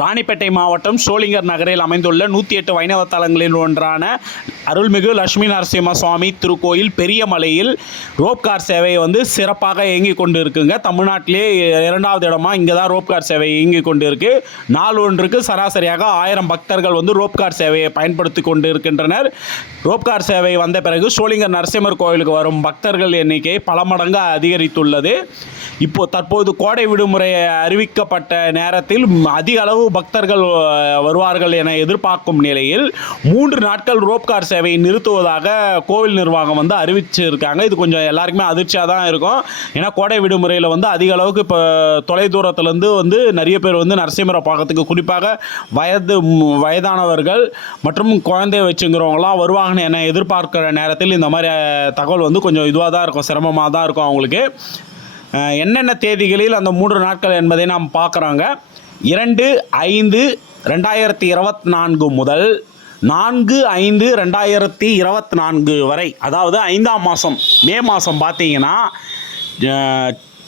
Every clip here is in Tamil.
ராணிப்பேட்டை மாவட்டம் சோளிங்கர் நகரில் அமைந்துள்ள நூற்றி எட்டு வைணவ தலங்களில் ஒன்றான அருள்மிகு லட்சுமி நரசிம்ம சுவாமி திருக்கோயில் பெரியமலையில் ரோப்கார் சேவையை சேவை வந்து சிறப்பாக இயங்கி கொண்டு இருக்குங்க தமிழ்நாட்டிலே இரண்டாவது இடமா இங்கே தான் ரோப்கார் சேவை இயங்கி கொண்டு இருக்கு நாள் ஒன்றுக்கு சராசரியாக ஆயிரம் பக்தர்கள் வந்து ரோப்கார் சேவையை பயன்படுத்தி கொண்டு இருக்கின்றனர் ரோப்கார் சேவை வந்த பிறகு சோளிங்கர் நரசிம்மர் கோயிலுக்கு வரும் பக்தர்கள் எண்ணிக்கை பல மடங்கு அதிகரித்துள்ளது. இப்போ தற்போது கோடை விடுமுறை அறிவிக்கப்பட்ட நேரத்தில் அதிக அளவு பக்தர்கள் வருவார்கள் என எதிர்பார்க்கும் நிலையில் மூன்று நாட்கள் ரோப் கார் சேவையை நிறுத்துவதாக கோவில் நிர்வாகம் வந்து அறிவிச்சிருக்காங்க. இது கொஞ்சம் எல்லாருக்குமே அதிர்ச்சியாக தான் இருக்கும். ஏன்னா கோடை விடுமுறையில் வந்து அதிக அளவுக்கு இப்போ தொலை தூரத்துலேருந்து வந்து நிறைய பேர் வந்து நரசிம்மரை பார்க்கறதுக்கு குறிப்பாக வயது வயதானவர்கள் மற்றும் குழந்தை வச்சுங்கிறவங்களாம் வருவாங்கன்னு என எதிர்பார்க்கிற நேரத்தில் இந்த மாதிரி தகவல் வந்து கொஞ்சம் இதுவாக தான் இருக்கும். சிரமமாக தான் இருக்கும் அவங்களுக்கு. என்னென்ன தேதிகளில் அந்த மூன்று நாட்கள் என்பதை நாம் பார்க்குறாங்க? இரண்டு ஐந்து ரெண்டாயிரத்தி இருபத்தி நான்கு முதல் நான்கு ஐந்து ரெண்டாயிரத்தி இருபத்தி நான்கு வரை. அதாவது ஐந்தாம் மாதம் மே மாதம் பார்த்தீங்கன்னா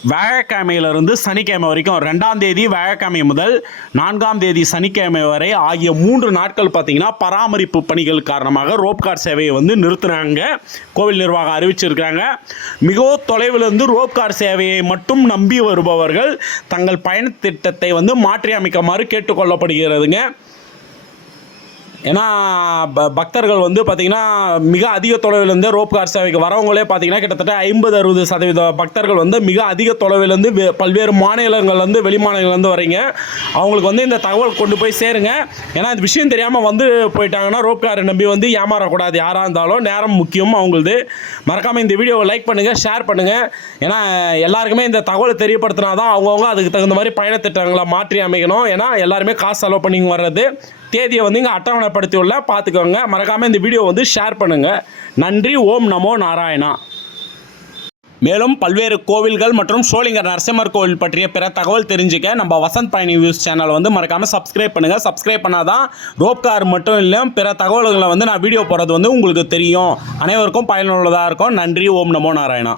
வியாழக்கிழமையிலிருந்து சனிக்கிழமை வரைக்கும் ரெண்டாம் தேதி வியாழக்கிழமை முதல் நான்காம் தேதி சனிக்கிழமை வரை ஆகிய மூன்று நாட்கள் பார்த்தீங்கன்னா பராமரிப்பு பணிகள் காரணமாக ரோப் கார் சேவையை வந்து நிறுத்துனாங்க கோவில் நிர்வாகம் அறிவிச்சிருக்காங்க மிகவும் தொலைவிலிருந்து ரோப் கார் சேவையை மட்டும் நம்பி வருபவர்கள் தங்கள் பயணத்திட்டத்தை வந்து மாற்றி அமைக்குமாறு கேட்டுக்கொள்ளப்படுகிறதுங்க. ஏன்னா ப பக்தர்கள் வந்து பார்த்திங்கன்னா மிக அதிக தொலைவிலேருந்து ரோப் கார் சேவைக்கு வரவங்களே பார்த்தீங்கன்னா கிட்டத்தட்ட ஐம்பது அறுபது சதவீத பக்தர்கள் வந்து மிக அதிக தொலைவிலேருந்து வெ- பல்வேறு மாநிலங்கள்லேருந்து வெளி மாநிலங்கள்லேருந்து வரீங்க. அவங்களுக்கு வந்து இந்த தகவல் கொண்டு போய் சேருங்க. ஏன்னா இந்த விஷயம் தெரியாமல் வந்து போயிட்டாங்கன்னா ரோப் காரை நம்பி வந்து ஏமாறக்கூடாது. யாராக இருந்தாலும் நேரம் முக்கியம் அவங்களுது. மறக்காமல் இந்த வீடியோவை லைக் பண்ணுங்கள் ஷேர் பண்ணுங்கள் ஏன்னா எல்லாருக்குமே இந்த தகவலை தெரியப்படுத்தினா தான் அவங்கவுங்க அதுக்கு தகுந்த மாதிரி பயணத்திட்டங்களை மாற்றி அமைக்கணும். ஏன்னா எல்லாருமே காசு செலவு பண்ணி வர்றது. தேதியை வந்து இங்கே அட்டவணைப்படுத்தி உள்ள பார்த்துக்கோங்க. மறக்காமல் இந்த வீடியோ வந்து ஷேர் பண்ணுங்கள் நன்றி ஓம் நமோ நாராயணா. மேலும் பல்வேறு கோவில்கள் மற்றும் சோழிங்கர் நரசிம்மர் கோவில் பற்றிய பிற தகவல் தெரிஞ்சுக்க நம்ம வசந்த் பயணி நியூஸ் சேனல் வந்து மறக்காமல் சப்ஸ்கிரைப் பண்ணுங்கள் சப்ஸ்கிரைப் பண்ணாதான் ரோப் கார் மட்டும் இல்லை பிற தகவல்களை வந்து நான் வீடியோ போடுறது வந்து உங்களுக்கு தெரியும். அனைவருக்கும் பயனுள்ளதாக இருக்கும். நன்றி ஓம் நமோ நாராயணா.